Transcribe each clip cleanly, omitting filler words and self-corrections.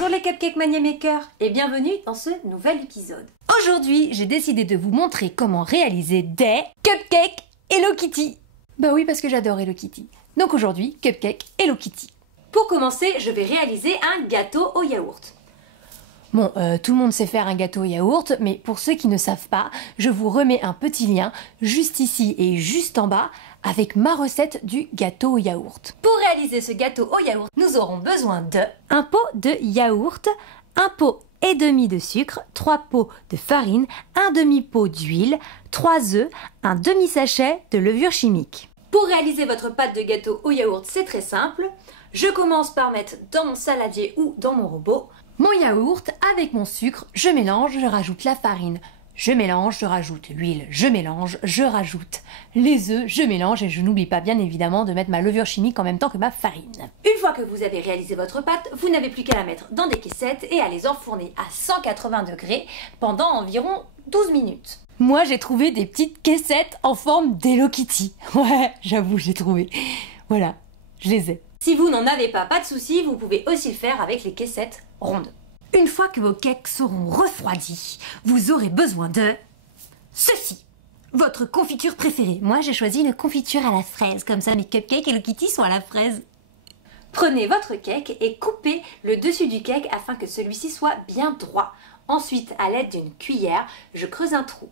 Bonjour les Cupcake Mania Makers et bienvenue dans ce nouvel épisode. Aujourd'hui, j'ai décidé de vous montrer comment réaliser des cupcakes Hello Kitty. Bah oui, parce que j'adore Hello Kitty. Donc aujourd'hui, cupcake Hello Kitty. Pour commencer, je vais réaliser un gâteau au yaourt. Bon, tout le monde sait faire un gâteau au yaourt, mais pour ceux qui ne savent pas, je vous remets un petit lien juste ici et juste en bas avec ma recette du gâteau au yaourt. Pour réaliser ce gâteau au yaourt, nous aurons besoin de un pot de yaourt, un pot et demi de sucre, 3 pots de farine, un demi-pot d'huile, 3 œufs, un demi-sachet de levure chimique. Pour réaliser votre pâte de gâteau au yaourt, c'est très simple. Je commence par mettre dans mon saladier ou dans mon robot mon yaourt avec mon sucre, je mélange, je rajoute la farine, je mélange, je rajoute l'huile, je mélange, je rajoute les œufs, je mélange et je n'oublie pas bien évidemment de mettre ma levure chimique en même temps que ma farine. Une fois que vous avez réalisé votre pâte, vous n'avez plus qu'à la mettre dans des caissettes et à les enfourner à 180 degrés pendant environ 12 minutes. Moi j'ai trouvé des petites caissettes en forme d'Hello Kitty. Ouais, j'avoue j'ai trouvé. Voilà, je les ai. Si vous n'en avez pas de souci, vous pouvez aussi le faire avec les caissettes rondes. Une fois que vos cakes seront refroidis, vous aurez besoin de ceci. Votre confiture préférée. Moi, j'ai choisi une confiture à la fraise. Comme ça, mes cupcakes Hello Kitty sont à la fraise. Prenez votre cake et coupez le dessus du cake afin que celui-ci soit bien droit. Ensuite, à l'aide d'une cuillère, je creuse un trou.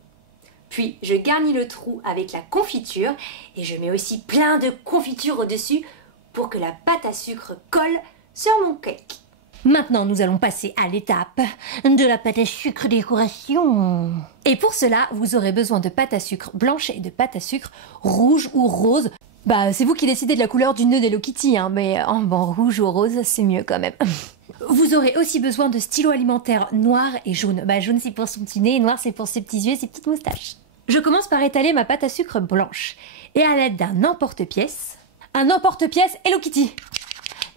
Puis, je garnis le trou avec la confiture et je mets aussi plein de confiture au-dessus pour que la pâte à sucre colle sur mon cake. Maintenant, nous allons passer à l'étape de la pâte à sucre décoration. Et pour cela, vous aurez besoin de pâte à sucre blanche et de pâte à sucre rouge ou rose. Bah, c'est vous qui décidez de la couleur du nœud d'Hello Kitty, hein, mais bon, rouge ou rose, c'est mieux quand même. Vous aurez aussi besoin de stylos alimentaires noir et jaune. Bah, jaune c'est pour son petit nez et noir c'est pour ses petits yeux et ses petites moustaches. Je commence par étaler ma pâte à sucre blanche. Et à l'aide d'un emporte-pièce, Hello Kitty.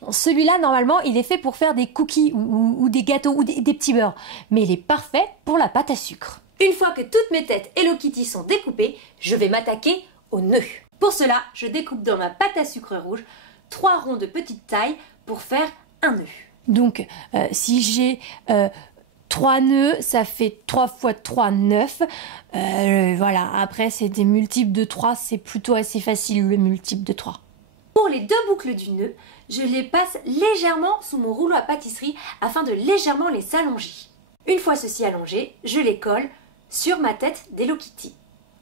Celui-là, normalement, il est fait pour faire des cookies ou des gâteaux ou des petits beurres. Mais il est parfait pour la pâte à sucre. Une fois que toutes mes têtes Hello Kitty sont découpées, je vais m'attaquer aux nœuds. Pour cela, je découpe dans ma pâte à sucre rouge 3 ronds de petite taille pour faire un nœud. Donc, si j'ai 3 nœuds, ça fait 3 fois 3, 9. Voilà, après, c'est des multiples de 3. C'est plutôt assez facile, le multiple de 3. Pour les 2 boucles du nœud, je les passe légèrement sous mon rouleau à pâtisserie afin de légèrement les allonger. Une fois ceux-ci allongés, je les colle sur ma tête d'Hello Kitty.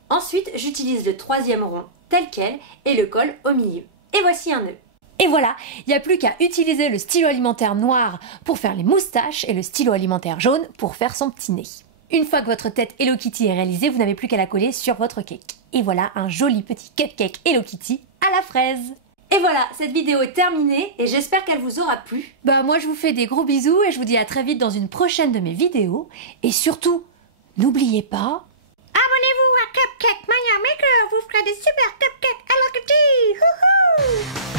Ensuite, j'utilise le 3e rond tel quel et le colle au milieu. Et voici un nœud. Et voilà, il n'y a plus qu'à utiliser le stylo alimentaire noir pour faire les moustaches et le stylo alimentaire jaune pour faire son petit nez. Une fois que votre tête Hello Kitty est réalisée, vous n'avez plus qu'à la coller sur votre cake. Et voilà un joli petit cupcake Hello Kitty à la fraise. Et voilà, cette vidéo est terminée et j'espère qu'elle vous aura plu. Bah moi je vous fais des gros bisous et je vous dis à très vite dans une prochaine de mes vidéos. Et surtout, n'oubliez pas... Abonnez-vous à Cupcake Mania Maker, vous ferez des super cupcakes Hello Kitty.